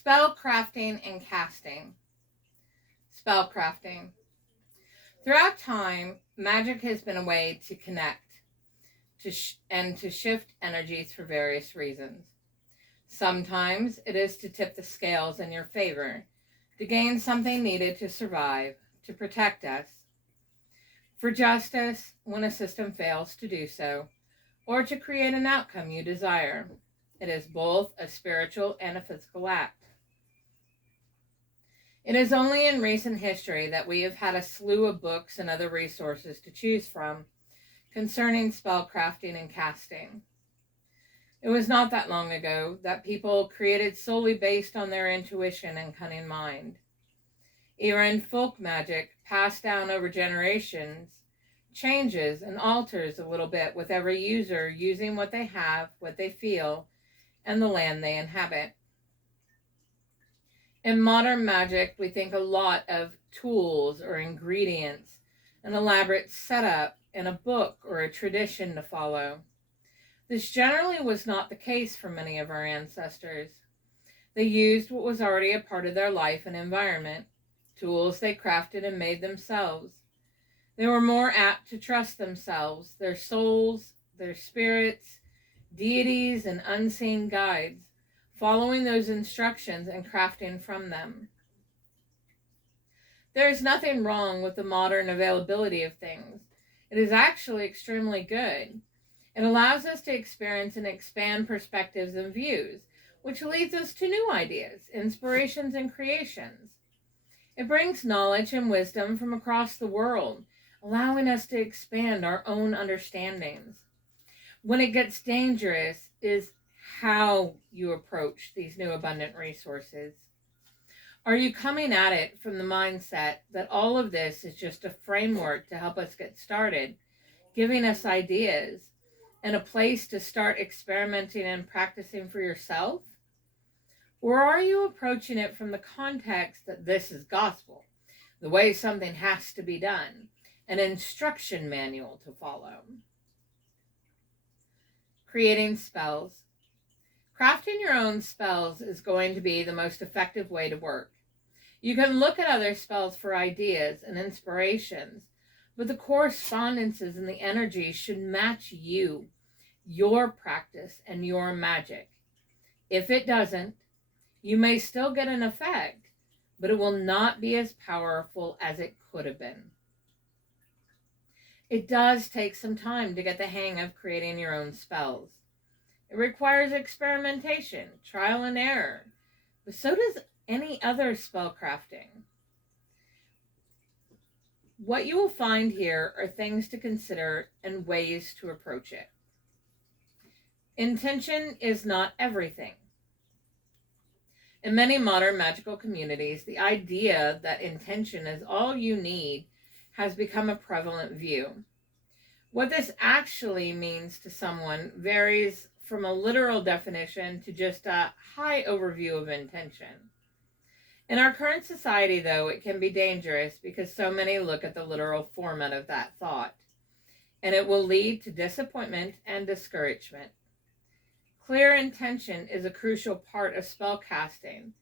Spell crafting and casting. Spell crafting. Throughout time, magic has been a way to connect and to shift energies for various reasons. Sometimes it is to tip the scales in your favor, to gain something needed to survive, to protect us, for justice when a system fails to do so, or to create an outcome you desire. It is both a spiritual and a physical act. It is only in recent history that we have had a slew of books and other resources to choose from concerning spellcrafting and casting. It was not that long ago that people created solely based on their intuition and cunning mind. Even folk magic, passed down over generations, changes and alters a little bit with every user using what they have, what they feel, and the land they inhabit. In modern magic, we think a lot of tools or ingredients, an elaborate setup, and a book or a tradition to follow. This generally was not the case for many of our ancestors. They used what was already a part of their life and environment, tools they crafted and made themselves. They were more apt to trust themselves, their souls, their spirits, deities, and unseen guides, following those instructions and crafting from them. There is nothing wrong with the modern availability of things. It is actually extremely good. It allows us to experience and expand perspectives and views, which leads us to new ideas, inspirations, and creations. It brings knowledge and wisdom from across the world, allowing us to expand our own understandings. When it gets dangerous is how you approach these new abundant resources. Are you coming at it from the mindset that all of this is just a framework to help us get started, giving us ideas and a place to start experimenting and practicing for yourself? Or are you approaching it from the context that this is gospel, the way something has to be done, an instruction manual to follow? Creating spells. Crafting your own spells is going to be the most effective way to work. You can look at other spells for ideas and inspirations, but the correspondences and the energy should match you, your practice, and your magic. If it doesn't, you may still get an effect, but it will not be as powerful as it could have been. It does take some time to get the hang of creating your own spells. It requires experimentation, trial and error, but so does any other spell crafting. What you will find here are things to consider and ways to approach it. Intention is not everything. In many modern magical communities, the idea that intention is all you need has become a prevalent view. What this actually means to someone varies from a literal definition to just a high overview of intention. In our current society, though, it can be dangerous because so many look at the literal format of that thought, and it will lead to disappointment and discouragement. Clear intention is a crucial part of spell casting,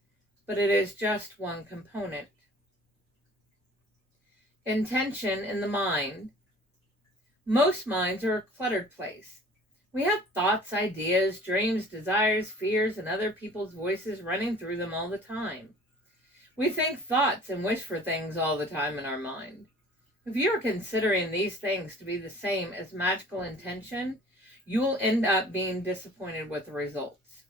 but it is just one component. Intention in the mind. Most minds are a cluttered place. We have thoughts, ideas, dreams, desires, fears, and other people's voices running through them all the time. We think thoughts and wish for things all the time in our mind. If you are considering these things to be the same as magical intention, you will end up being disappointed with the results.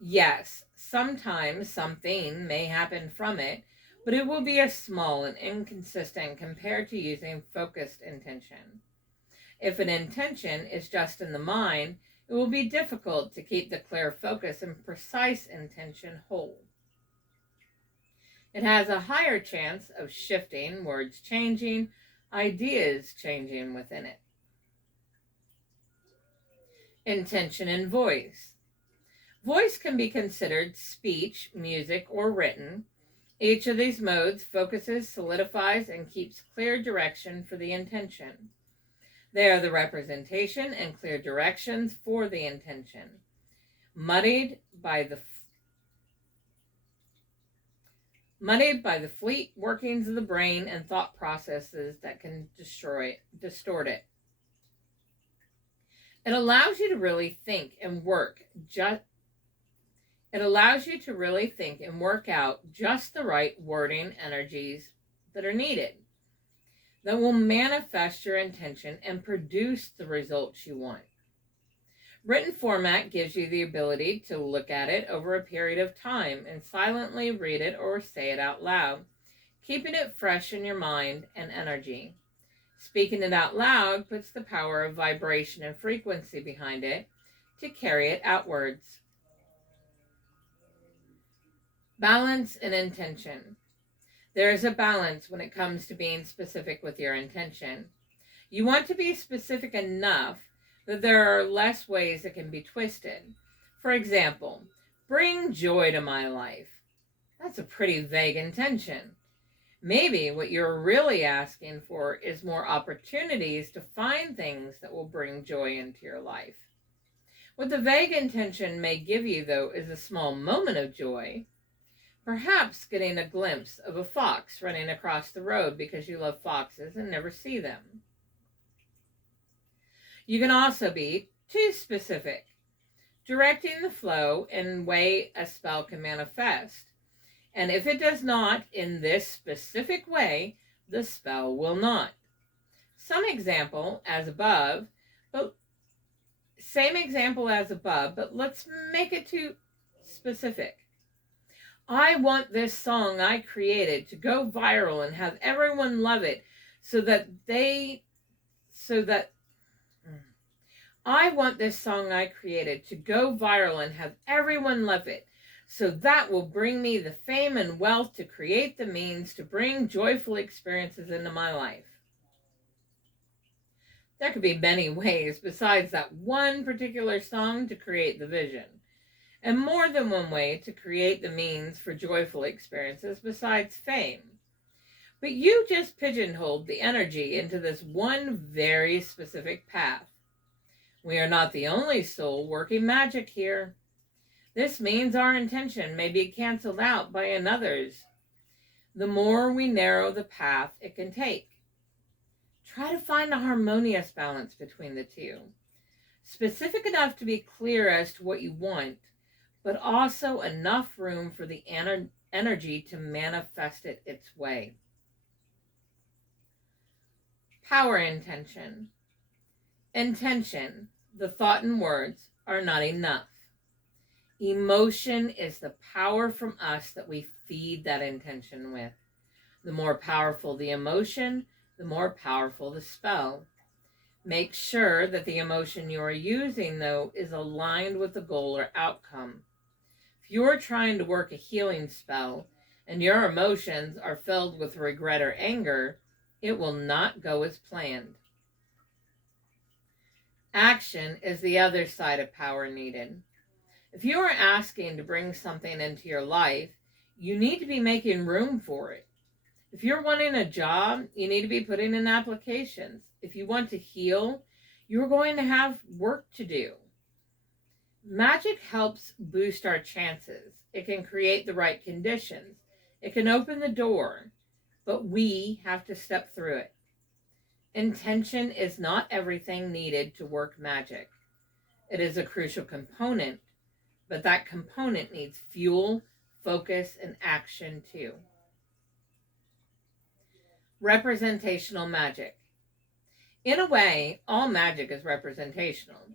Yes, sometimes something may happen from it, but it will be a small and inconsistent compared to using focused intention. If an intention is just in the mind, it will be difficult to keep the clear focus and precise intention whole. It has a higher chance of shifting, words changing, ideas changing within it. Intention and voice. Voice can be considered speech, music, or written. Each of these modes focuses, solidifies, and keeps clear direction for the intention. They are the representation and clear directions for the intention. Muddied by the muddied by the fleet workings of the brain and thought processes that can distort it. It allows you to really think and work out just the right wording energies that are needed that will manifest your intention and produce the results you want. Written format gives you the ability to look at it over a period of time and silently read it or say it out loud, keeping it fresh in your mind and energy. Speaking it out loud puts the power of vibration and frequency behind it to carry it outwards. Balance and intention. There is a balance when it comes to being specific with your intention. You want to be specific enough that there are less ways it can be twisted. For example, bring joy to my life. That's a pretty vague intention. Maybe what you're really asking for is more opportunities to find things that will bring joy into your life. What the vague intention may give you, though, is a small moment of joy. Perhaps getting a glimpse of a fox running across the road because you love foxes and never see them. You can also be too specific, directing the flow and way a spell can manifest. And if it does not in this specific way, the spell will not. Same example as above, but let's make it too specific. I want this song I created to go viral and have everyone love it I want this song I created to go viral and have everyone love it, so that will bring me the fame and wealth to create the means to bring joyful experiences into my life. There could be many ways besides that one particular song to create the vision, and more than one way to create the means for joyful experiences besides fame. But you just pigeonholed the energy into this one very specific path. We are not the only soul working magic here. This means our intention may be canceled out by another's. The more we narrow the path it can take. Try to find a harmonious balance between the two. Specific enough to be clear as to what you want, but also enough room for the energy to manifest it its way. Power intention. Intention, the thought and words, are not enough. Emotion is the power from us that we feed that intention with. The more powerful the emotion, the more powerful the spell. Make sure that the emotion you are using, though, is aligned with the goal or outcome. If you're trying to work a healing spell and your emotions are filled with regret or anger, it will not go as planned. Action is the other side of power needed. If you are asking to bring something into your life, you need to be making room for it. If you're wanting a job, you need to be putting in applications. If you want to heal, you're going to have work to do. Magic helps boost our chances. It can create the right conditions. It can open the door, but we have to step through it. Intention is not everything needed to work magic. It is a crucial component, but that component needs fuel, focus, and action too. Representational magic. In a way, all magic is representational.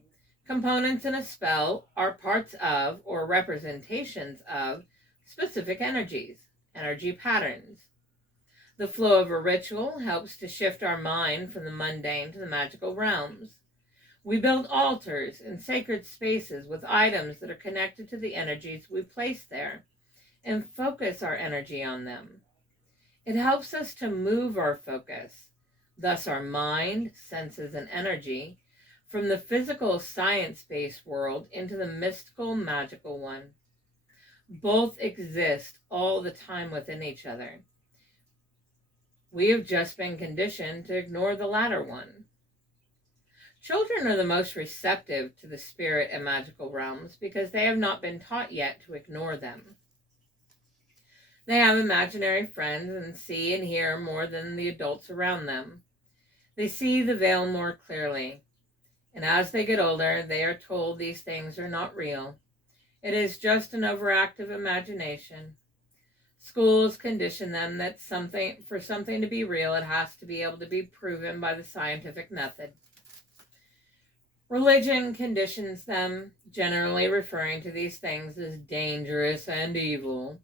Components in a spell are parts of or representations of specific energies, energy patterns. The flow of a ritual helps to shift our mind from the mundane to the magical realms. We build altars and sacred spaces with items that are connected to the energies we place there and focus our energy on them. It helps us to move our focus, thus our mind, senses, and energy, from the physical science-based world into the mystical, magical one. Both exist all the time within each other. We have just been conditioned to ignore the latter one. Children are the most receptive to the spirit and magical realms because they have not been taught yet to ignore them. They have imaginary friends and see and hear more than the adults around them. They see the veil more clearly. And as they get older, they are told these things are not real. It is just an overactive imagination. Schools condition them that for something to be real, it has to be able to be proven by the scientific method. Religion conditions them, generally referring to these things as dangerous and evil.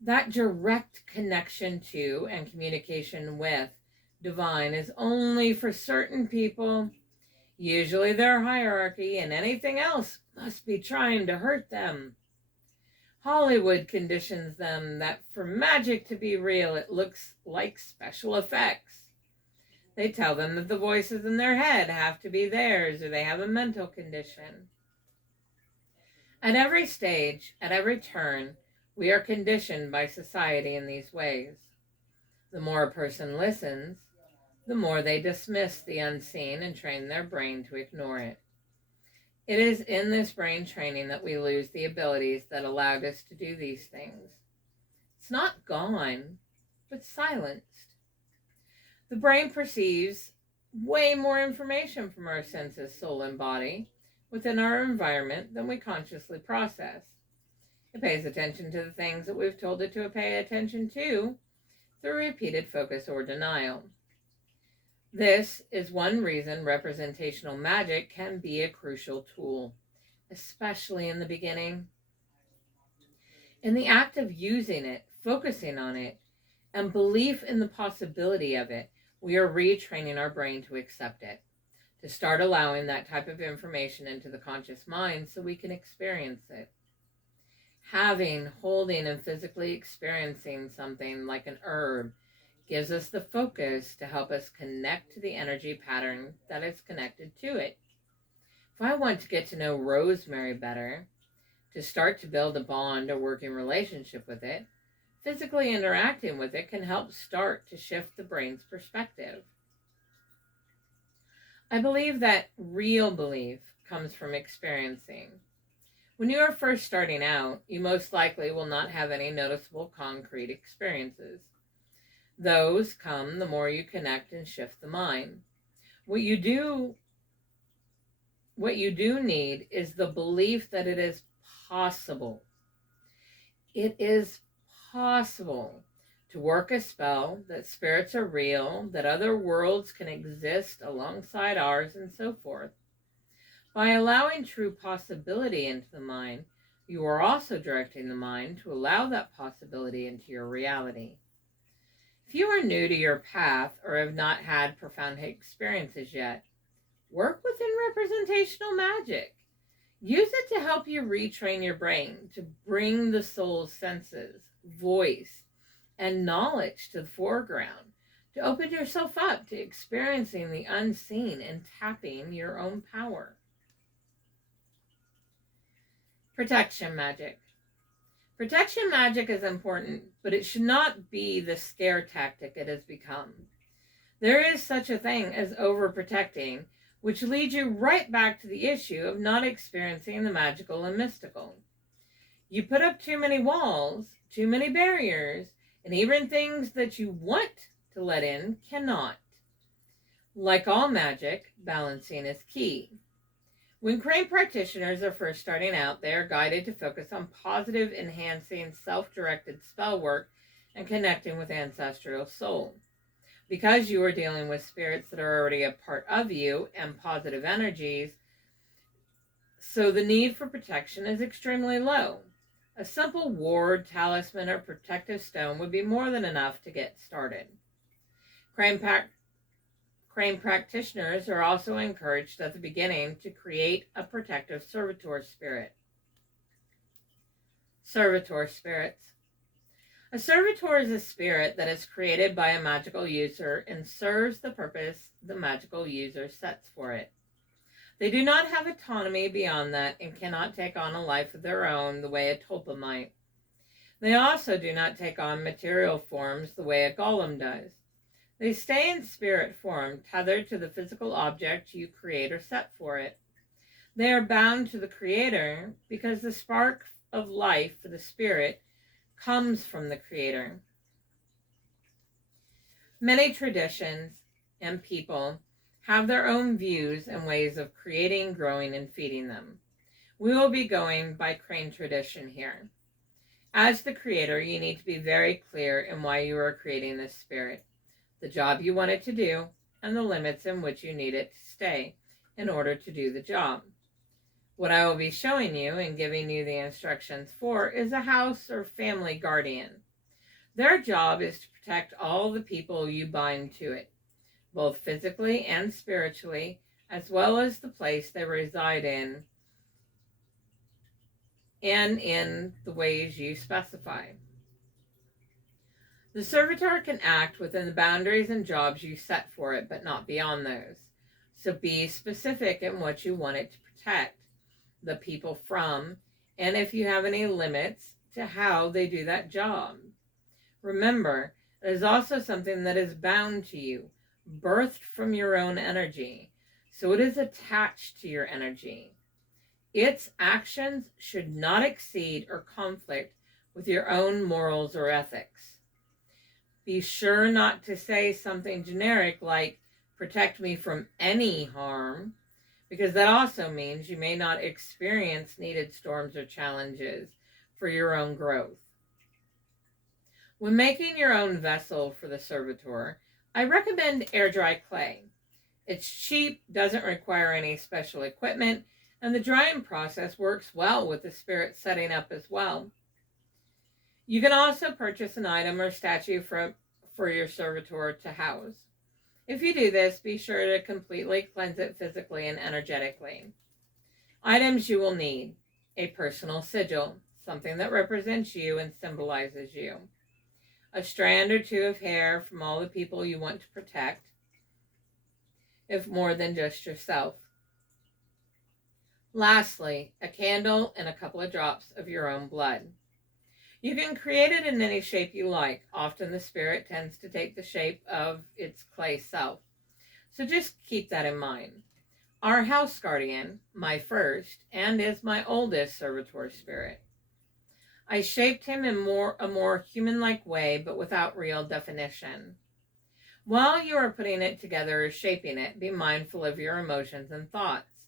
That direct connection to and communication with divine is only for certain people, usually their hierarchy, and anything else must be trying to hurt them. Hollywood conditions them that for magic to be real, it looks like special effects. They tell them that the voices in their head have to be theirs, or they have a mental condition. At every stage, at every turn, we are conditioned by society in these ways. The more a person listens, the more they dismiss the unseen and train their brain to ignore it. It is in this brain training that we lose the abilities that allowed us to do these things. It's not gone, but silenced. The brain perceives way more information from our senses, soul, and body within our environment than we consciously process. It pays attention to the things that we've told it to pay attention to through repeated focus or denial. This is one reason representational magic can be a crucial tool, especially in the beginning. In the act of using it, focusing on it, and belief in the possibility of it, we are retraining our brain to accept it, to start allowing that type of information into the conscious mind so we can experience it. Having, holding, and physically experiencing something like an herb gives us the focus to help us connect to the energy pattern that is connected to it. If I want to get to know rosemary better, to start to build a bond or working relationship with it, physically interacting with it can help start to shift the brain's perspective. I believe that real belief comes from experiencing. When you are first starting out, you most likely will not have any noticeable concrete experiences. Those come the more you connect and shift the mind. What you do need is the belief that it is possible. It is possible to work a spell, that spirits are real, that other worlds can exist alongside ours, and so forth. By allowing true possibility into the mind, you are also directing the mind to allow that possibility into your reality. If you are new to your path or have not had profound experiences yet, work within representational magic. Use it to help you retrain your brain to bring the soul's senses, voice, and knowledge to the foreground, to open yourself up to experiencing the unseen and tapping your own power. Protection magic. Protection magic is important, but it should not be the scare tactic it has become. There is such a thing as overprotecting, which leads you right back to the issue of not experiencing the magical and mystical. You put up too many walls, too many barriers, and even things that you want to let in cannot. Like all magic, balancing is key. When crane practitioners are first starting out, they are guided to focus on positive, enhancing, self-directed spell work and connecting with ancestral soul. Because you are dealing with spirits that are already a part of you and positive energies, so the need for protection is extremely low. A simple ward, talisman, or protective stone would be more than enough to get started. Crane practitioners are also encouraged at the beginning to create a protective servitor spirit. Servitor spirits. A servitor is a spirit that is created by a magical user and serves the purpose the magical user sets for it. They do not have autonomy beyond that and cannot take on a life of their own the way a tulpa might. They also do not take on material forms the way a golem does. They stay in spirit form, tethered to the physical object you create or set for it. They are bound to the Creator because the spark of life for the spirit comes from the Creator. Many traditions and people have their own views and ways of creating, growing, and feeding them. We will be going by Crane tradition here. As the creator, you need to be very clear in why you are creating this spirit, the job you want it to do, and the limits in which you need it to stay in order to do the job. What I will be showing you and giving you the instructions for is a house or family guardian. Their job is to protect all the people you bind to it, both physically and spiritually, as well as the place they reside in and in the ways you specify. The servitor can act within the boundaries and jobs you set for it, but not beyond those. So be specific in what you want it to protect the people from, and if you have any limits to how they do that job. Remember, it is also something that is bound to you, birthed from your own energy, so it is attached to your energy. Its actions should not exceed or conflict with your own morals or ethics. Be sure not to say something generic like, protect me from any harm, because that also means you may not experience needed storms or challenges for your own growth. When making your own vessel for the servitor, I recommend air dry clay. It's cheap, doesn't require any special equipment, and the drying process works well with the spirit setting up as well. You can also purchase an item or statue for your servitor to house. If you do this, be sure to completely cleanse it physically and energetically. Items you will need: a personal sigil, something that represents you and symbolizes you. A strand or two of hair from all the people you want to protect, if more than just yourself. Lastly, a candle and a couple of drops of your own blood. You can create it in any shape you like. Often the spirit tends to take the shape of its clay self. So just keep that in mind. Our house guardian, my first, and is my oldest servitor spirit. I shaped him in a more human-like way, but without real definition. While you are putting it together or shaping it, be mindful of your emotions and thoughts.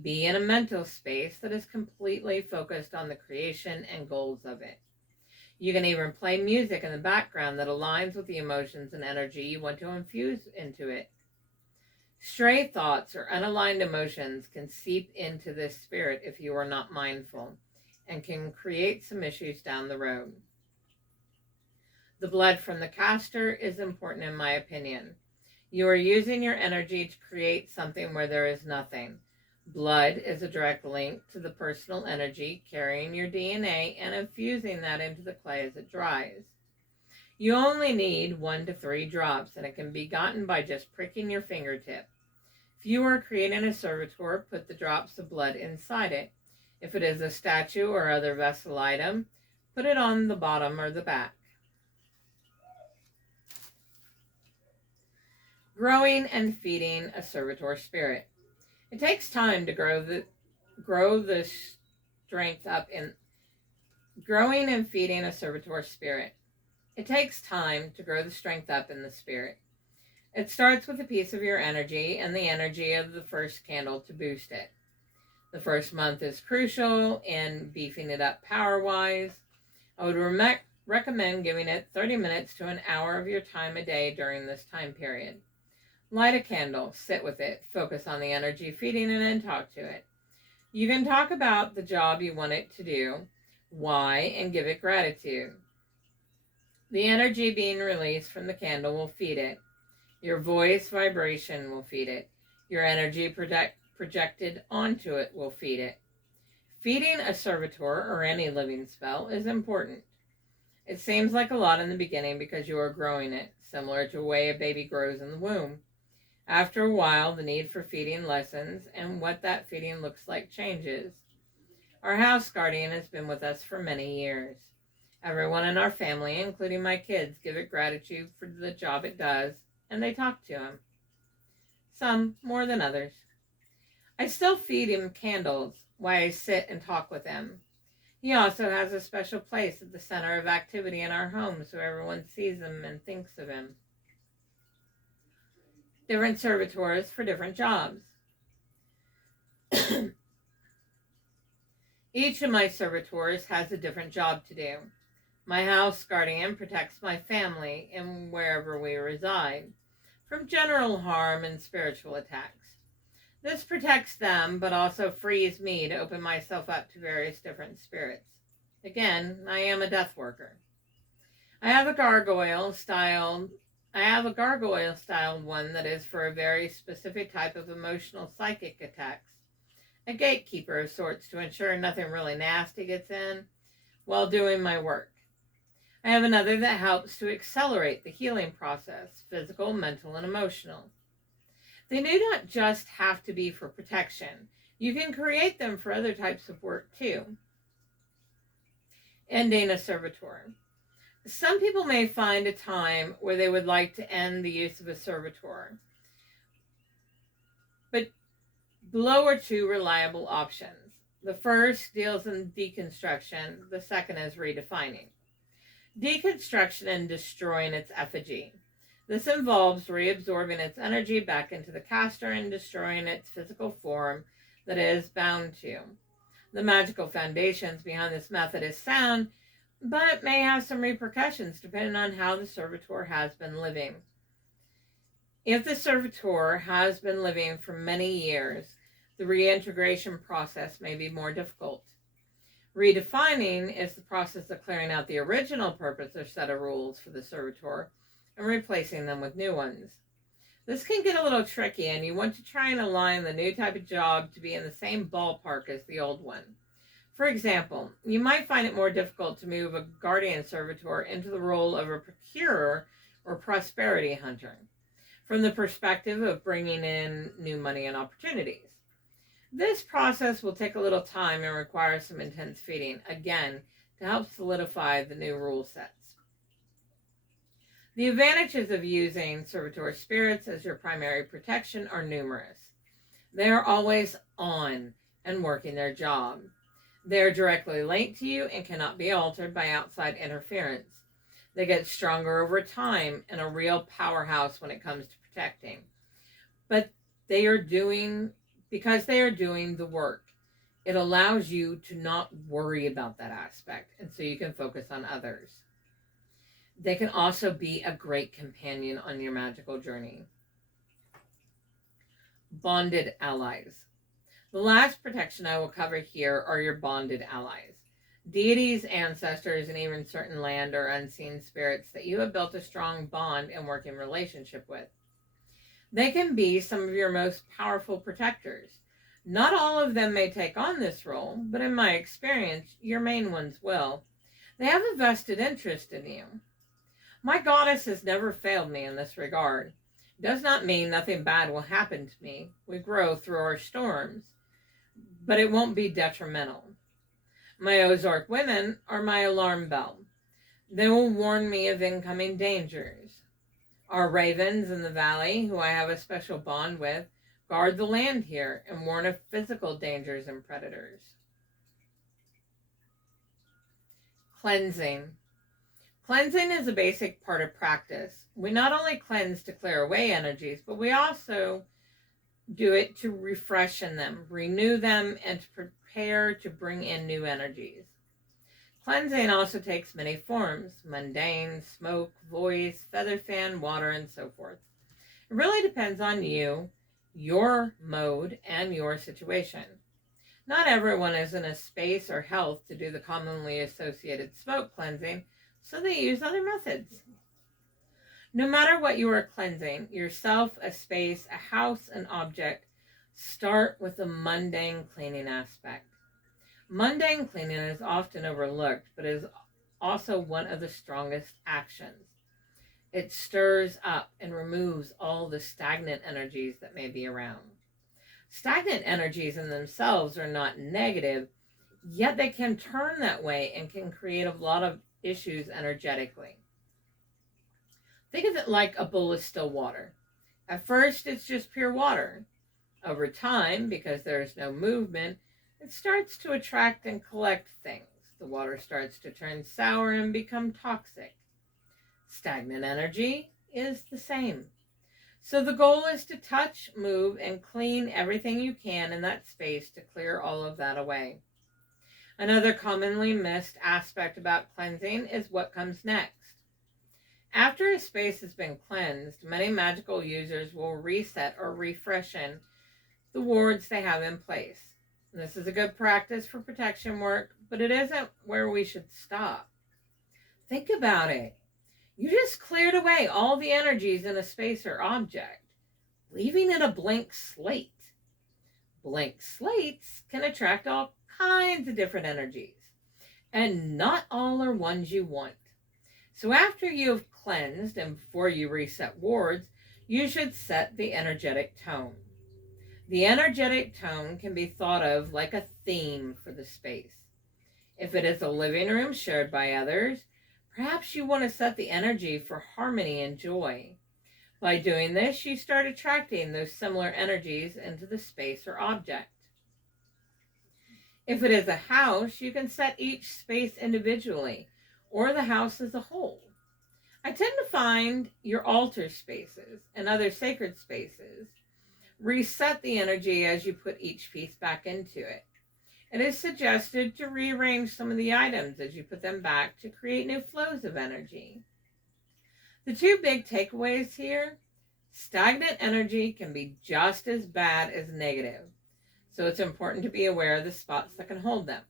Be in a mental space that is completely focused on the creation and goals of it. You can even play music in the background that aligns with the emotions and energy you want to infuse into it. Stray thoughts or unaligned emotions can seep into this spirit if you are not mindful, and can create some issues down the road. The blood from the caster is important in my opinion. You are using your energy to create something where there is nothing. Blood is a direct link to the personal energy carrying your DNA and infusing that into the clay as it dries. You only need 1 to 3 drops, and it can be gotten by just pricking your fingertip. If you are creating a servitor, put the drops of blood inside it. If it is a statue or other vessel item, put it on the bottom or the back. Growing and feeding a servitor spirit. It takes time to grow the strength up in growing and feeding a servitor spirit. It takes time to grow the strength up in the spirit. It starts with a piece of your energy and the energy of the first candle to boost it. The first month is crucial in beefing it up power-wise. I would recommend giving it 30 minutes to an hour of your time a day during this time period. Light a candle, sit with it, focus on the energy feeding it, and talk to it. You can talk about the job you want it to do, why, and give it gratitude. The energy being released from the candle will feed it. Your voice vibration will feed it. Your energy projected onto it will feed it. Feeding a servitor or any living spell is important. It seems like a lot in the beginning because you are growing it, similar to the way a baby grows in the womb. After a while, the need for feeding lessens, and what that feeding looks like changes. Our house guardian has been with us for many years. Everyone in our family, including my kids, give it gratitude for the job it does, and they talk to him. Some more than others. I still feed him candles while I sit and talk with him. He also has a special place at the center of activity in our home so everyone sees him and thinks of him. Different servitors for different jobs. Each of my servitors has a different job to do. My house guardian protects my family and wherever we reside from general harm and spiritual attacks. This protects them, but also frees me to open myself up to various different spirits. Again, I am a death worker. I have a gargoyle styled one that is for a very specific type of emotional psychic attacks. A gatekeeper of sorts to ensure nothing really nasty gets in while doing my work. I have another that helps to accelerate the healing process, physical, mental, and emotional. They do not just have to be for protection. You can create them for other types of work too. Ending a servitor. Some people may find a time where they would like to end the use of a servitor, but below are two reliable options. The first deals in deconstruction, the second is redefining. Deconstruction and destroying its effigy. This involves reabsorbing its energy back into the caster and destroying its physical form that it is bound to. The magical foundations behind this method is sound, but may have some repercussions depending on how the servitor has been living. If the servitor has been living for many years, the reintegration process may be more difficult. Redefining is the process of clearing out the original purpose or set of rules for the servitor and replacing them with new ones. This can get a little tricky, and you want to try and align the new type of job to be in the same ballpark as the old one. For example, you might find it more difficult to move a guardian servitor into the role of a procurer or prosperity hunter from the perspective of bringing in new money and opportunities. This process will take a little time and require some intense feeding, again, to help solidify the new rule sets. The advantages of using servitor spirits as your primary protection are numerous. They are always on and working their job. They are directly linked to you and cannot be altered by outside interference. They get stronger over time and a real powerhouse when it comes to protecting. But because they are doing the work, it allows you to not worry about that aspect, and so you can focus on others. They can also be a great companion on your magical journey. Bonded allies. The last protection I will cover here are your bonded allies. Deities, ancestors, and even certain land or unseen spirits that you have built a strong bond and working relationship with. They can be some of your most powerful protectors. Not all of them may take on this role, but in my experience, your main ones will. They have a vested interest in you. My goddess has never failed me in this regard. It does not mean nothing bad will happen to me. We grow through our storms, but it won't be detrimental. My Ozark women are my alarm bell. They will warn me of incoming dangers. Our ravens in the valley, who I have a special bond with, guard the land here and warn of physical dangers and predators. Cleansing. Cleansing is a basic part of practice. We not only cleanse to clear away energies, but we also do it to refreshen them, renew them, and to prepare to bring in new energies. Cleansing also takes many forms: mundane, smoke, voice, feather fan, water, and so forth. It really depends on you, your mode, and your situation. Not everyone is in a space or health to do the commonly associated smoke cleansing, so they use other methods. No matter what you are cleansing, yourself, a space, a house, an object, start with the mundane cleaning aspect. Mundane cleaning is often overlooked, but is also one of the strongest actions. It stirs up and removes all the stagnant energies that may be around. Stagnant energies in themselves are not negative, yet they can turn that way and can create a lot of issues energetically. Think of it like a bowl of still water. At first, it's just pure water. Over time, because there is no movement, it starts to attract and collect things. The water starts to turn sour and become toxic. Stagnant energy is the same. So the goal is to touch, move, and clean everything you can in that space to clear all of that away. Another commonly missed aspect about cleansing is what comes next. After a space has been cleansed, many magical users will reset or refreshen the wards they have in place. This is a good practice for protection work, but it isn't where we should stop. Think about it. You just cleared away all the energies in a space or object, leaving it a blank slate. Blank slates can attract all kinds of different energies, and not all are ones you want. So after you have cleansed and before you reset wards, you should set the energetic tone. The energetic tone can be thought of like a theme for the space. If it is a living room shared by others, perhaps you want to set the energy for harmony and joy. By doing this, you start attracting those similar energies into the space or object. If it is a house, you can set each space individually or the house as a whole. I tend to find your altar spaces and other sacred spaces reset the energy as you put each piece back into it. It is suggested to rearrange some of the items as you put them back to create new flows of energy. The two big takeaways here: stagnant energy can be just as bad as negative, so it's important to be aware of the spots that can hold them.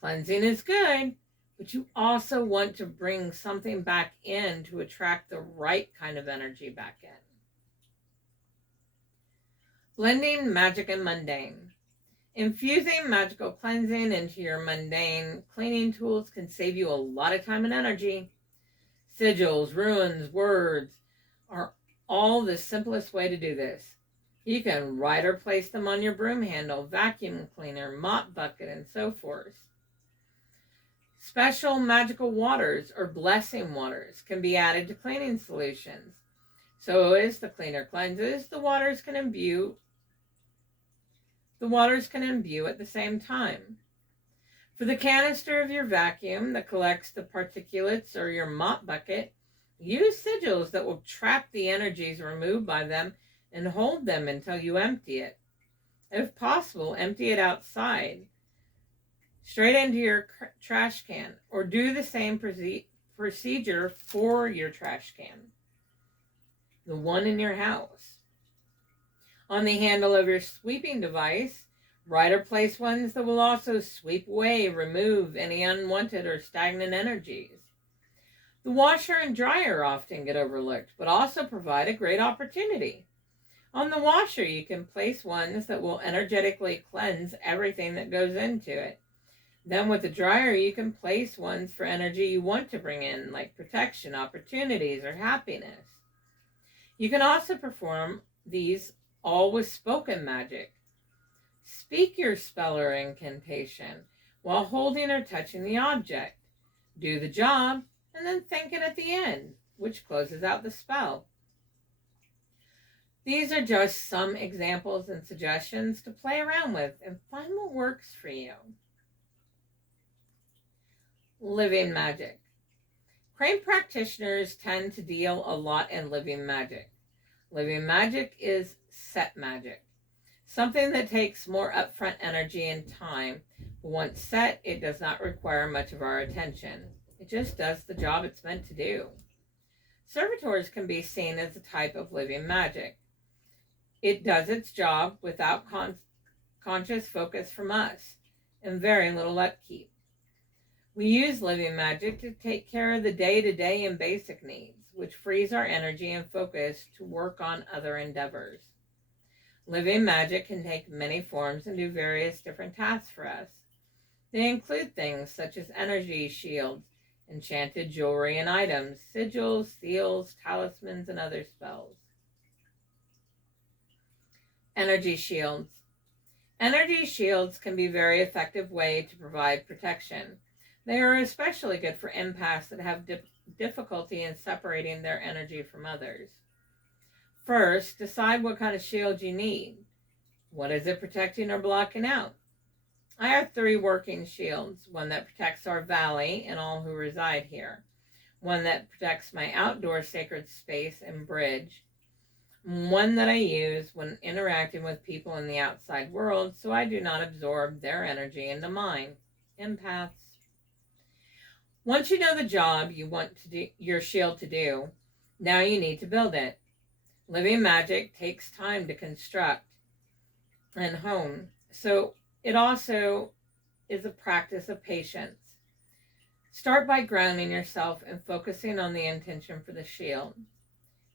Cleansing is good, but you also want to bring something back in to attract the right kind of energy back in. Blending magic and mundane. Infusing magical cleansing into your mundane cleaning tools can save you a lot of time and energy. Sigils, runes, words are all the simplest way to do this. You can write or place them on your broom handle, vacuum cleaner, mop bucket, and so forth. Special magical waters or blessing waters can be added to cleaning solutions. So as the cleaner cleanses, the waters can imbue at the same time. For the canister of your vacuum that collects the particulates or your mop bucket, use sigils that will trap the energies removed by them and hold them until you empty it. If possible, empty it outside, straight into your trash can, or do the same procedure for your trash can, the one in your house. On the handle of your sweeping device, write or place ones that will also sweep away, remove any unwanted or stagnant energies. The washer and dryer often get overlooked, but also provide a great opportunity. On the washer, you can place ones that will energetically cleanse everything that goes into it. Then with the dryer, you can place ones for energy you want to bring in, like protection, opportunities, or happiness. You can also perform these all with spoken magic. Speak your spell or incantation while holding or touching the object. Do the job and then thank it at the end, which closes out the spell. These are just some examples and suggestions to play around with and find what works for you. Living magic. Crane practitioners tend to deal a lot in living magic. Living magic is set magic, something that takes more upfront energy and time. Once set, it does not require much of our attention. It just does the job it's meant to do. Servitors can be seen as a type of living magic. It does its job without conscious focus from us and very little upkeep. We use living magic to take care of the day-to-day and basic needs, which frees our energy and focus to work on other endeavors. Living magic can take many forms and do various different tasks for us. They include things such as energy shields, enchanted jewelry and items, sigils, seals, talismans, and other spells. Energy shields. Energy shields can be a very effective way to provide protection. They are especially good for empaths that have difficulty in separating their energy from others. First, decide what kind of shield you need. What is it protecting or blocking out? I have 3 working shields, one that protects our valley and all who reside here, one that protects my outdoor sacred space and bridge, one that I use when interacting with people in the outside world so I do not absorb their energy into mine. Empaths. Once you know the job you want your shield to do, now you need to build it. Living magic takes time to construct and hone, so it also is a practice of patience. Start by grounding yourself and focusing on the intention for the shield.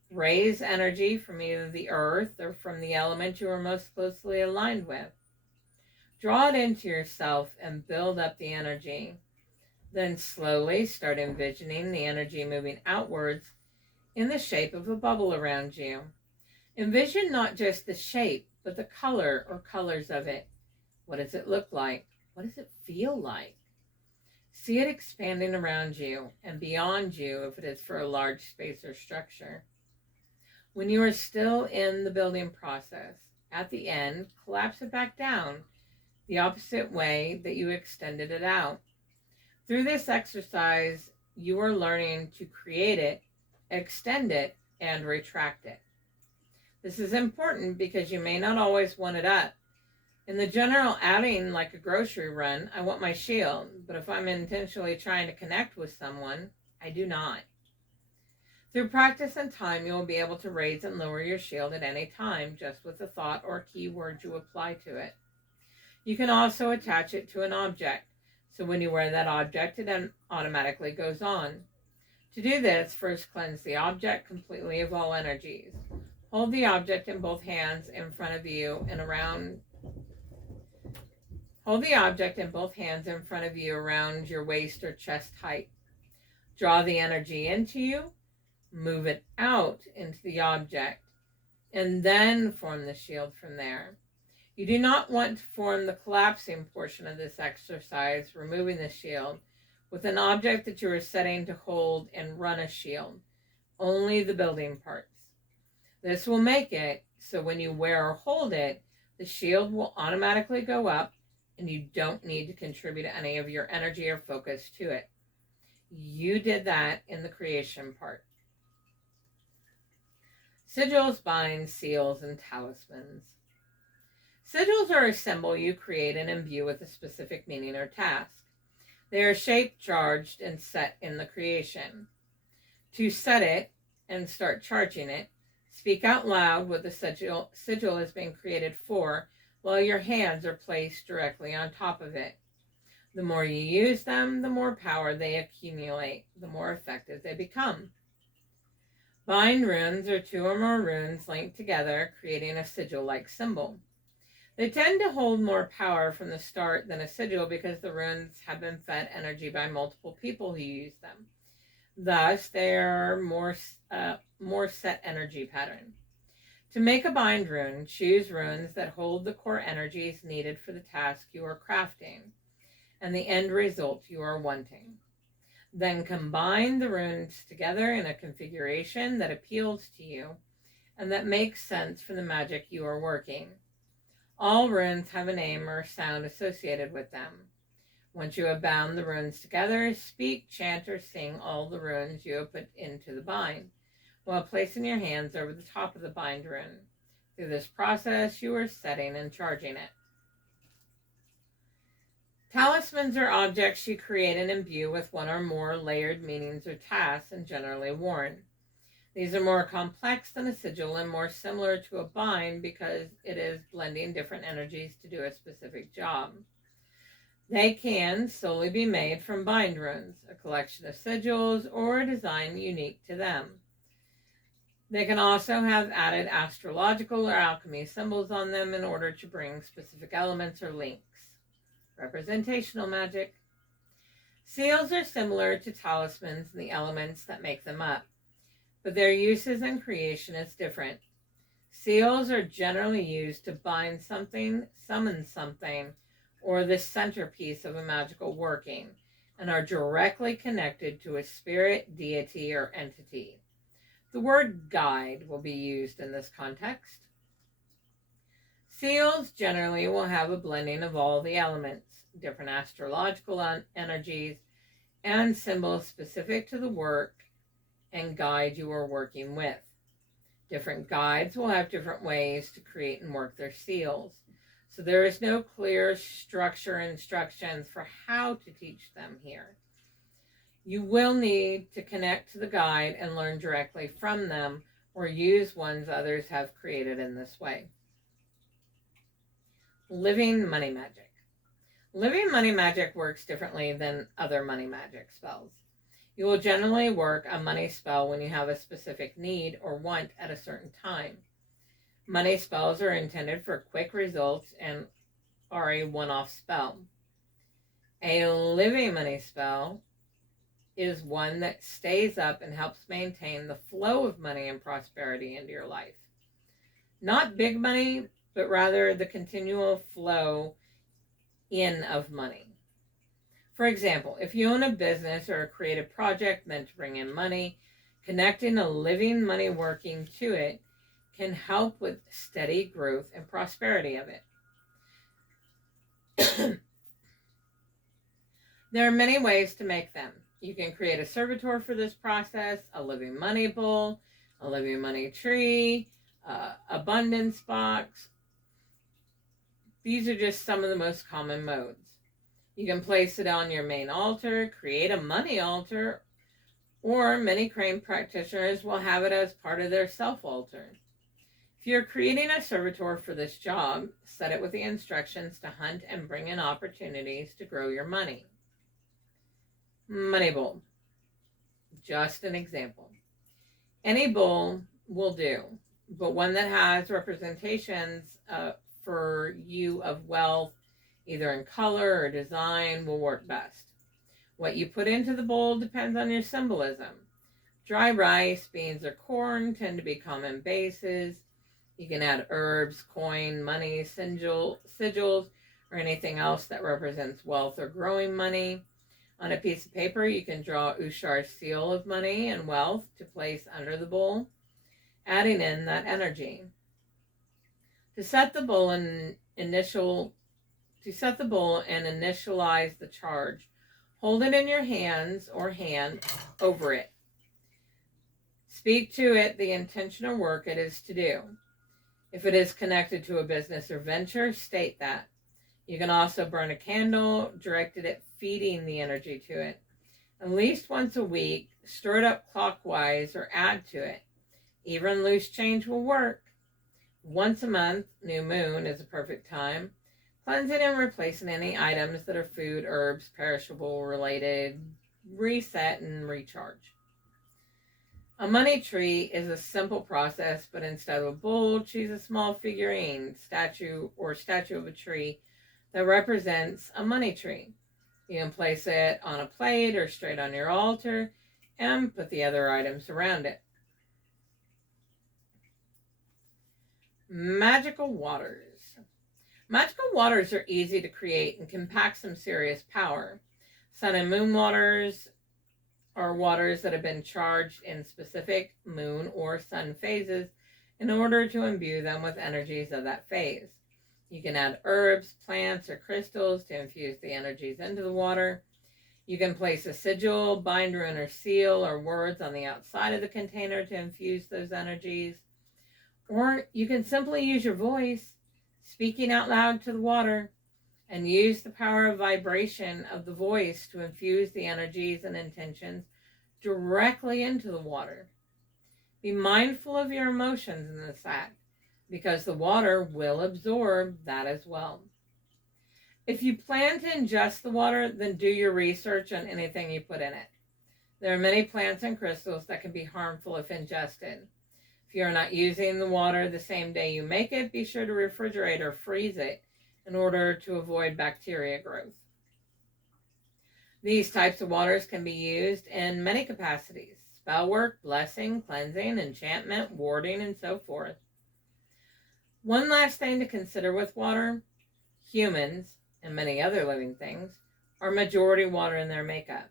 Raise energy from either the earth or from the element you are most closely aligned with. Draw it into yourself and build up the energy. Then slowly start envisioning the energy moving outwards in the shape of a bubble around you. Envision not just the shape, but the color or colors of it. What does it look like? What does it feel like? See it expanding around you and beyond you if it is for a large space or structure. When you are still in the building process, at the end, collapse it back down the opposite way that you extended it out. Through this exercise, you are learning to create it, extend it, and retract it. This is important because you may not always want it up. In the general outing, like a grocery run, I want my shield, but if I'm intentionally trying to connect with someone, I do not. Through practice and time, you will be able to raise and lower your shield at any time, just with a thought or keyword you apply to it. You can also attach it to an object, so when you wear that object, it automatically goes on. To do this, first cleanse the object completely of all energies. Hold the object in both hands in front of you and around. Hold the object in both hands in front of you around your waist or chest height. Draw the energy into you, move it out into the object, and then form the shield from there. You do not want to form the collapsing portion of this exercise, removing the shield, with an object that you are setting to hold and run a shield, only the building parts. This will make it so when you wear or hold it, the shield will automatically go up and you don't need to contribute any of your energy or focus to it. You did that in the creation part. Sigils, binds, seals, and talismans. Sigils are a symbol you create and imbue with a specific meaning or task. They are shape charged and set in the creation. To set it and start charging it, speak out loud what the sigil has been created for while your hands are placed directly on top of it. The more you use them, the more power they accumulate, the more effective they become. Bind runes are 2 or more runes linked together, creating a sigil-like symbol. They tend to hold more power from the start than a sigil because the runes have been fed energy by multiple people who use them. Thus, they are more set energy pattern. To make a bind rune, choose runes that hold the core energies needed for the task you are crafting and the end result you are wanting. Then combine the runes together in a configuration that appeals to you and that makes sense for the magic you are working. All runes have a name or sound associated with them. Once you have bound the runes together, speak, chant, or sing all the runes you have put into the bind, while placing your hands over the top of the bind rune. Through this process, you are setting and charging it. Talismans are objects you create and imbue with 1 or more layered meanings or tasks and generally worn. These are more complex than a sigil and more similar to a bind because it is blending different energies to do a specific job. They can solely be made from bind runes, a collection of sigils, or a design unique to them. They can also have added astrological or alchemy symbols on them in order to bring specific elements or links. Representational magic. Seals are similar to talismans in the elements that make them up, but their uses and creation is different. Seals are generally used to bind something, summon something, or the centerpiece of a magical working, and are directly connected to a spirit, deity, or entity. The word guide will be used in this context. Seals generally will have a blending of all the elements. different astrological energies, and symbols specific to the work and guide you are working with. Different guides will have different ways to create and work their seals. So there is no clear structure instructions for how to teach them here. You will need to connect to the guide and learn directly from them, or use ones others have created in this way. Living money magic. Living money magic works differently than other money magic spells. You will generally work a money spell when you have a specific need or want at a certain time. Money spells are intended for quick results and are a one-off spell. A living money spell is one that stays up and helps maintain the flow of money and prosperity into your life. Not big money, but rather the continual flow in of money. For example, if you own a business or a creative project meant to bring in money, connecting a living money working to it can help with steady growth and prosperity of it. There are many ways to make them. You can create a servitor for this process, a living money bowl, a living money tree, abundance box. These are just some of the most common modes. You can place it on your main altar, create a money altar, or many crane practitioners will have it as part of their self-altar. If you're creating a servitor for this job, set it with the instructions to hunt and bring in opportunities to grow your money. Money bowl. Just an example. Any bowl will do, but one that has representations for you of wealth, either in color or design, will work best. What you put into the bowl depends on your symbolism. Dry rice, beans, or corn tend to be common bases. You can add herbs, coin, money, sigils, or anything else that represents wealth or growing money. On a piece of paper, you can draw Ushar's seal of money and wealth to place under the bowl, adding in that energy. To set the bowl and initialize the charge, hold it in your hands or hand over it. Speak to it the intention or work it is to do. If it is connected to a business or venture, state that. You can also burn a candle directed at feeding the energy to it. At least once a week, stir it up clockwise or add to it. Even loose change will work. Once a month, new moon is a perfect time. Cleansing and replacing any items that are food, herbs, perishable related, reset and recharge. A money tree is a simple process, but instead of a bowl, choose a small figurine, statue of a tree that represents a money tree. You can place it on a plate or straight on your altar and put the other items around it. Magical waters. Magical waters are easy to create and can pack some serious power. Sun and moon waters are waters that have been charged in specific moon or sun phases in order to imbue them with energies of that phase. You can add herbs, plants, or crystals to infuse the energies into the water. You can place a sigil, bind rune, or seal, or words on the outside of the container to infuse those energies. Or you can simply use your voice, speaking out loud to the water, and use the power of vibration of the voice to infuse the energies and intentions directly into the water. Be mindful of your emotions in this act, because the water will absorb that as well. If you plan to ingest the water, then do your research on anything you put in it. There are many plants and crystals that can be harmful if ingested. If you are not using the water the same day you make it, be sure to refrigerate or freeze it in order to avoid bacteria growth. These types of waters can be used in many capacities: spell work, blessing, cleansing, enchantment, warding, and so forth. One last thing to consider with water: humans, and many other living things, are majority water in their makeup.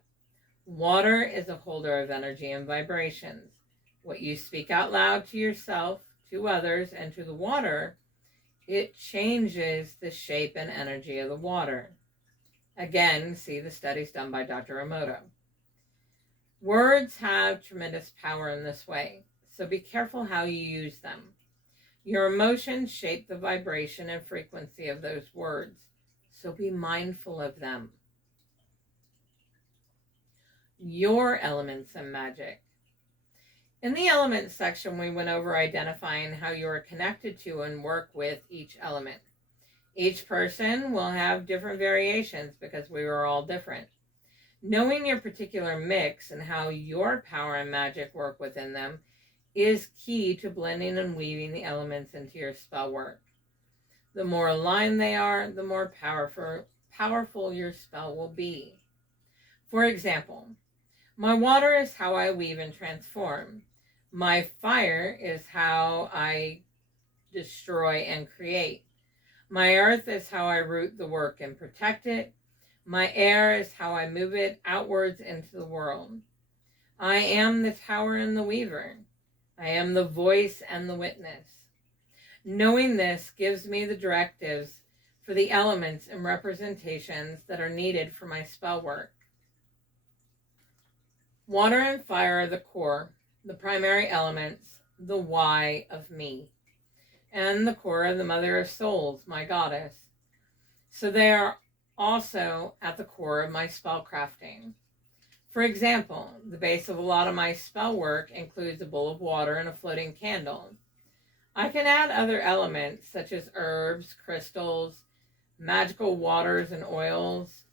Water is a holder of energy and vibrations. What you speak out loud to yourself, to others, and to the water, it changes the shape and energy of the water. Again, see the studies done by Dr. Emoto. Words have tremendous power in this way, so be careful how you use them. Your emotions shape the vibration and frequency of those words, so be mindful of them. Your elements and magic. In the elements section, we went over identifying how you are connected to and work with each element. Each person will have different variations because we are all different. Knowing your particular mix and how your power and magic work within them is key to blending and weaving the elements into your spell work. The more aligned they are, the more powerful your spell will be. For example, my water is how I weave and transform. My fire is how I destroy and create. My earth is how I root the work and protect it. My air is how I move it outwards into the world. I am the tower and the weaver. I am the voice and the witness. Knowing this gives me the directives for the elements and representations that are needed for my spell work. Water and fire are the core, the primary elements, the why of me, and the core of the mother of souls, my goddess. So they are also at the core of my spell crafting. For example, the base of a lot of my spell work includes a bowl of water and a floating candle. I can add other elements such as herbs, crystals, magical waters and oils,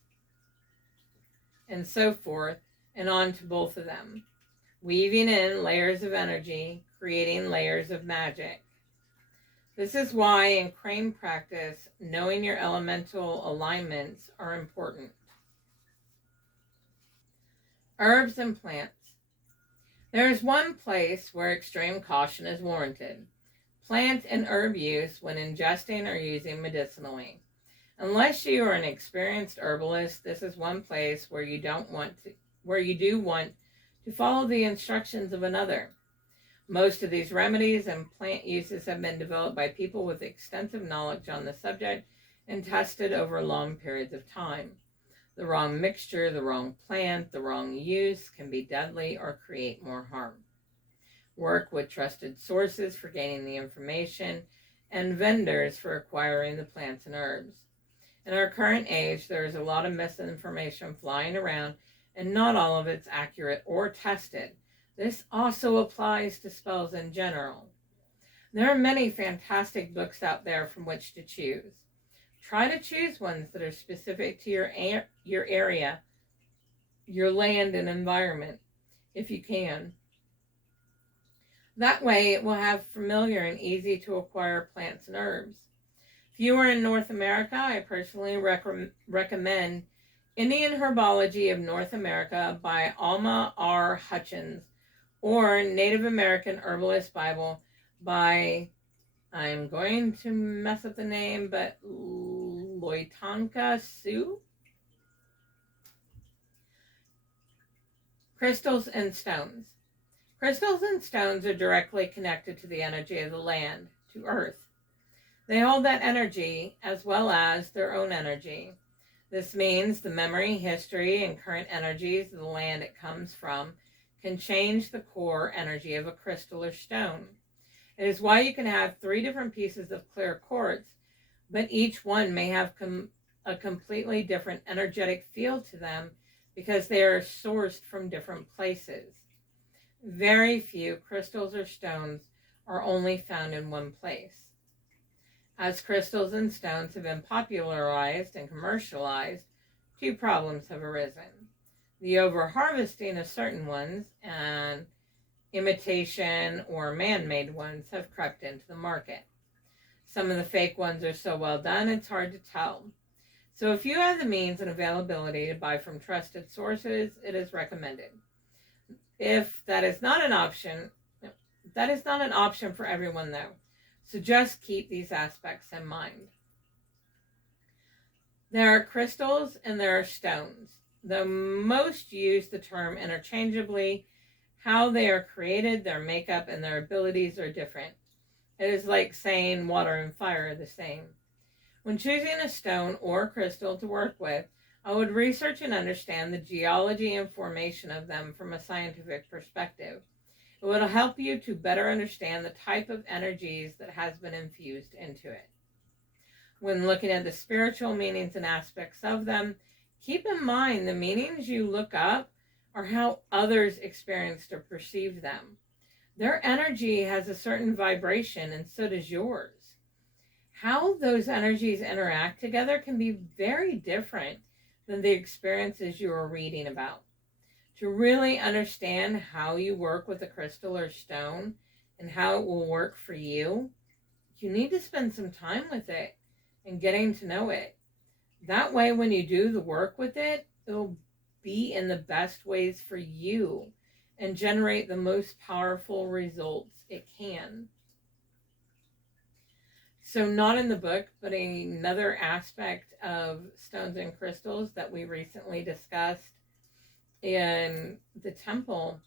and so forth, and onto both of them, weaving in layers of energy, creating layers of magic. This is why in crane practice, knowing your elemental alignments are important. Herbs and plants. There is one place where extreme caution is warranted. Plant and herb use when ingesting or using medicinally. Unless you are an experienced herbalist, this is one place where you do want to follow the instructions of another. Most of these remedies and plant uses have been developed by people with extensive knowledge on the subject and tested over long periods of time. The wrong mixture, the wrong plant, the wrong use can be deadly or create more harm. Work with trusted sources for gaining the information and vendors for acquiring the plants and herbs. In our current age, there is a lot of misinformation flying around, and not all of it's accurate or tested. This also applies to spells in general. There are many fantastic books out there from which to choose. Try to choose ones that are specific to your area, your land and environment, if you can. That way it will have familiar and easy to acquire plants and herbs. If you are in North America, I personally recommend Indian Herbology of North America by Alma R. Hutchins, or Native American Herbalist Bible by, I'm going to mess up the name, but Loitanka Sioux. Crystals and stones. Crystals and stones are directly connected to the energy of the land, to earth. They hold that energy as well as their own energy. This means the memory, history, and current energies of the land it comes from can change the core energy of a crystal or stone. It is why you can have 3 different pieces of clear quartz, but each one may have a completely different energetic field to them because they are sourced from different places. Very few crystals or stones are only found in one place. As crystals and stones have been popularized and commercialized, 2 problems have arisen. The over-harvesting of certain ones and imitation or man-made ones have crept into the market. Some of the fake ones are so well done, it's hard to tell. So if you have the means and availability to buy from trusted sources, it is recommended. If that is not an option for everyone though. So just keep these aspects in mind. There are crystals and there are stones. Though most use the term interchangeably, how they are created, their makeup, and their abilities are different. It is like saying water and fire are the same. When choosing a stone or crystal to work with, I would research and understand the geology and formation of them from a scientific perspective. It will help you to better understand the type of energies that has been infused into it. When looking at the spiritual meanings and aspects of them, keep in mind the meanings you look up are how others experienced or perceived them. Their energy has a certain vibration, and so does yours. How those energies interact together can be very different than the experiences you are reading about. To really understand how you work with a crystal or stone and how it will work for you, you need to spend some time with it and getting to know it. That way, when you do the work with it, it'll be in the best ways for you and generate the most powerful results it can. So, not in the book, but another aspect of stones and crystals that we recently discussed in the temple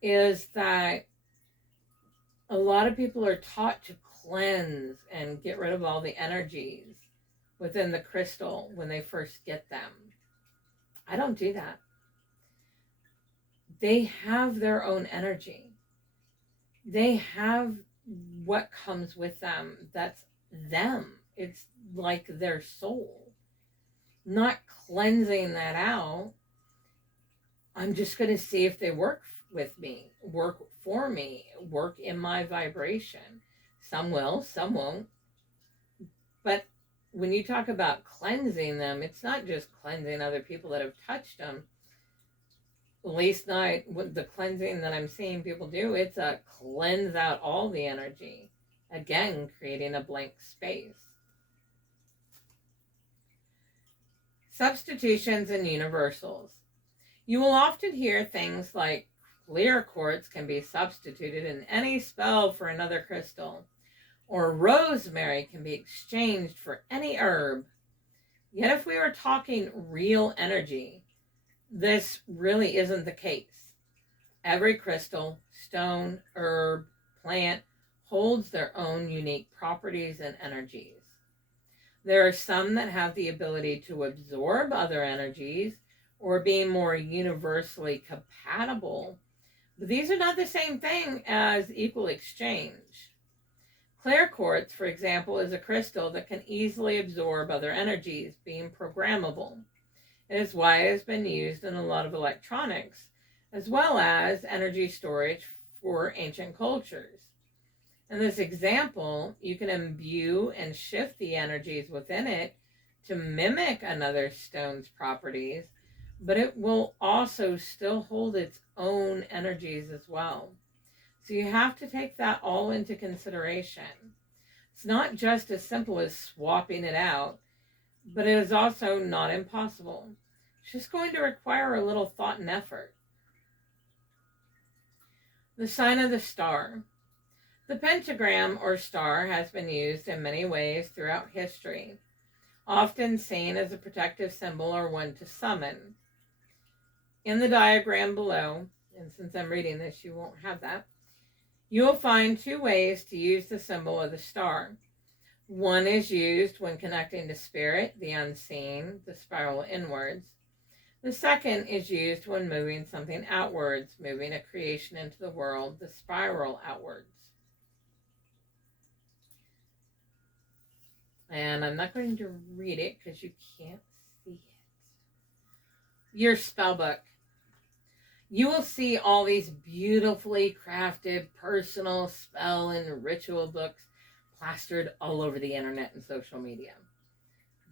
is that a lot of people are taught to cleanse and get rid of all the energies within the crystal when they first get them. I don't do that. They have their own energy. They have what comes with them. That's them. It's like their soul. Not cleansing that out. I'm just going to see if they work with me, work for me, work in my vibration. Some will, some won't. But when you talk about cleansing them, it's not just cleansing other people that have touched them. At least not with the cleansing that I'm seeing people do. It's a cleanse out all the energy. Again, creating a blank space. Substitutions and universals. You will often hear things like clear quartz can be substituted in any spell for another crystal, or rosemary can be exchanged for any herb. Yet if we were talking real energy, this really isn't the case. Every crystal, stone, herb, plant holds their own unique properties and energies. There are some that have the ability to absorb other energies or be more universally compatible, but these are not the same thing as equal exchange. Clear quartz, for example, is a crystal that can easily absorb other energies, being programmable. It is why it has been used in a lot of electronics, as well as energy storage for ancient cultures. In this example, you can imbue and shift the energies within it to mimic another stone's properties, but it will also still hold its own energies as well. So you have to take that all into consideration. It's not just as simple as swapping it out, but it is also not impossible. It's just going to require a little thought and effort. The sign of the star. The pentagram or star has been used in many ways throughout history, often seen as a protective symbol or one to summon. In the diagram below, and since I'm reading this, you won't have that, you will find two ways to use the symbol of the star. One is used when connecting to spirit, the unseen, the spiral inwards. The second is used when moving something outwards, moving a creation into the world, the spiral outwards. And I'm not going to read it because you can't see it. Your spell book. You will see all these beautifully crafted personal spell and ritual books plastered all over the internet and social media.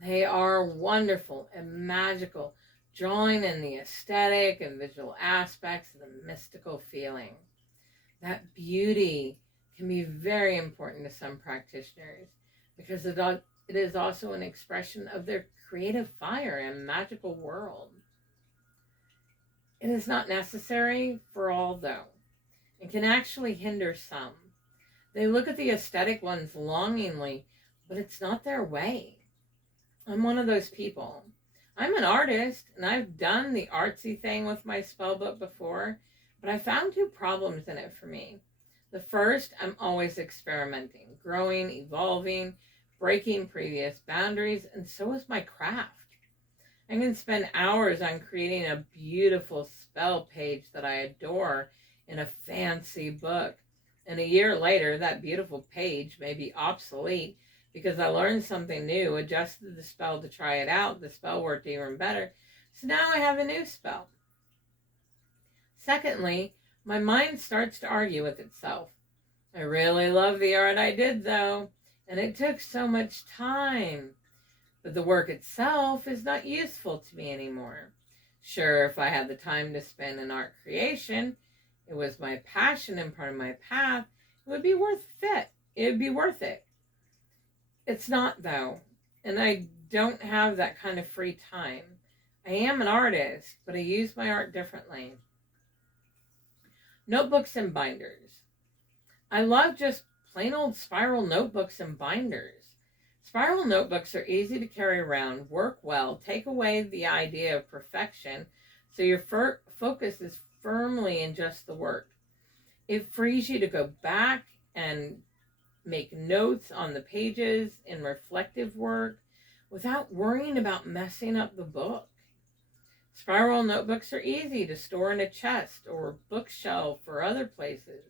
They are wonderful and magical, drawing in the aesthetic and visual aspects of the mystical feeling. That beauty can be very important to some practitioners because it is also an expression of their creative fire and magical world. It is not necessary for all, though, and can actually hinder some. They look at the aesthetic ones longingly, but it's not their way. I'm one of those people. I'm an artist, and I've done the artsy thing with my spellbook before, but I found two problems in it for me. The first, I'm always experimenting, growing, evolving, breaking previous boundaries, and so is my craft. I can spend hours on creating a beautiful spell page that I adore in a fancy book. And a year later, that beautiful page may be obsolete because I learned something new, adjusted the spell to try it out. The spell worked even better. So now I have a new spell. Secondly, my mind starts to argue with itself. I really love the art I did, though, and it took so much time. But the work itself is not useful to me anymore. Sure, if I had the time to spend in art creation, it was my passion and part of my path, it would be worth it. It would be worth it. It's not, though, and I don't have that kind of free time. I am an artist, but I use my art differently. Notebooks and binders. I love just plain old spiral notebooks and binders. Spiral notebooks are easy to carry around, work well, take away the idea of perfection, so your focus is firmly in just the work. It frees you to go back and make notes on the pages in reflective work without worrying about messing up the book. Spiral notebooks are easy to store in a chest or bookshelf or other places.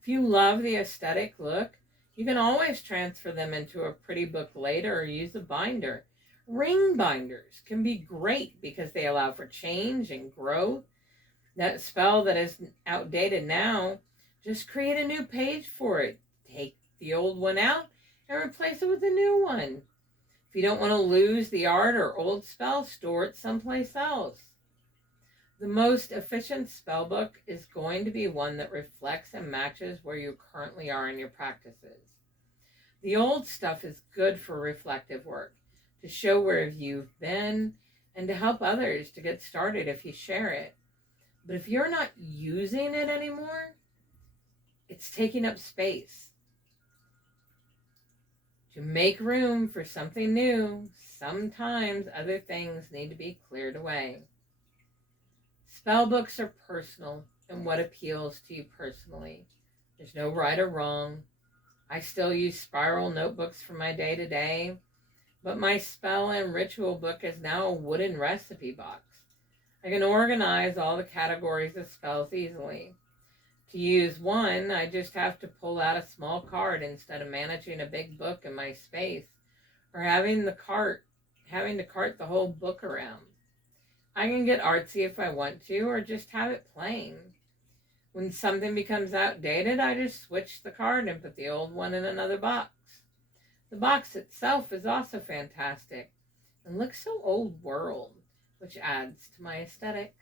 If you love the aesthetic look, you can always transfer them into a pretty book later or use a binder. Ring binders can be great because they allow for change and growth. That spell that is outdated now, just create a new page for it. Take the old one out and replace it with a new one. If you don't want to lose the art or old spell, store it someplace else. The most efficient spell book is going to be one that reflects and matches where you currently are in your practices. The old stuff is good for reflective work, to show where you've been, and to help others to get started if you share it. But if you're not using it anymore, it's taking up space. To make room for something new, sometimes other things need to be cleared away. Spell books are personal and what appeals to you personally. There's no right or wrong. I still use spiral notebooks for my day-to-day, but my spell and ritual book is now a wooden recipe box. I can organize all the categories of spells easily. To use one, I just have to pull out a small card instead of managing a big book in my space or having to cart the whole book around. I can get artsy if I want to or just have it plain. When something becomes outdated, I just switch the card and put the old one in another box. The box itself is also fantastic and looks so old world, which adds to my aesthetic.